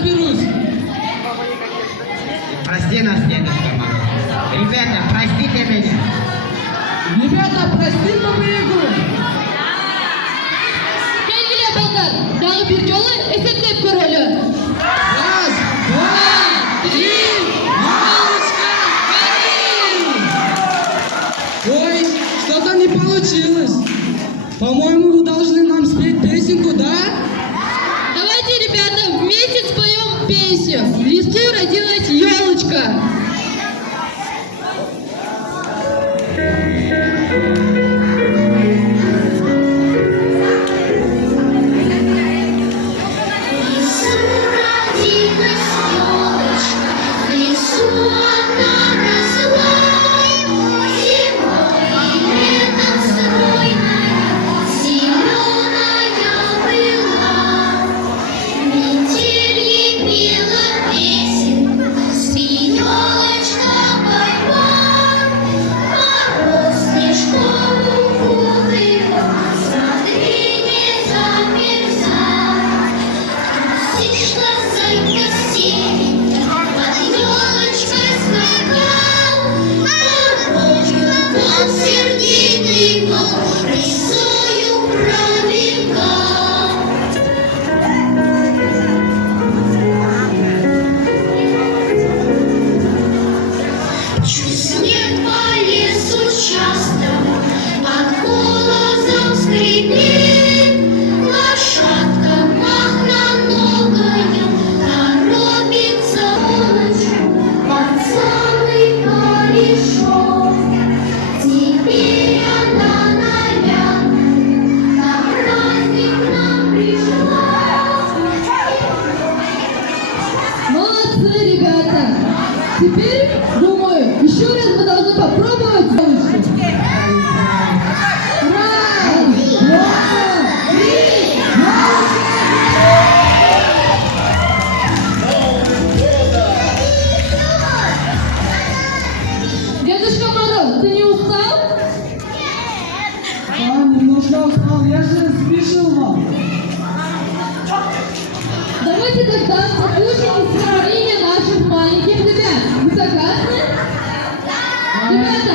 разберусь. Прости нас, Дедушка Мороз. Ребята, простите меня. Ребята, прости побегу. Келгиле балдар, дагы бир жолу эсептеп көрөлү. Раз, два, три. Елочка, гори! Ой, что-то не получилось. По-моему, вы должны нам спеть песенку, да? Давайте, ребята, вместе споем песню. В лесу родилась елочка. Молодцы, ребята! Теперь, думаю, еще раз мы должны попробовать девушку. Раз, два, три, Дедушка Мороз, ты не устал? Да, немножко устал, я же спешил вам. Давайте тогда послушаем исполнение наших маленьких ребят. Вы согласны? Ребята,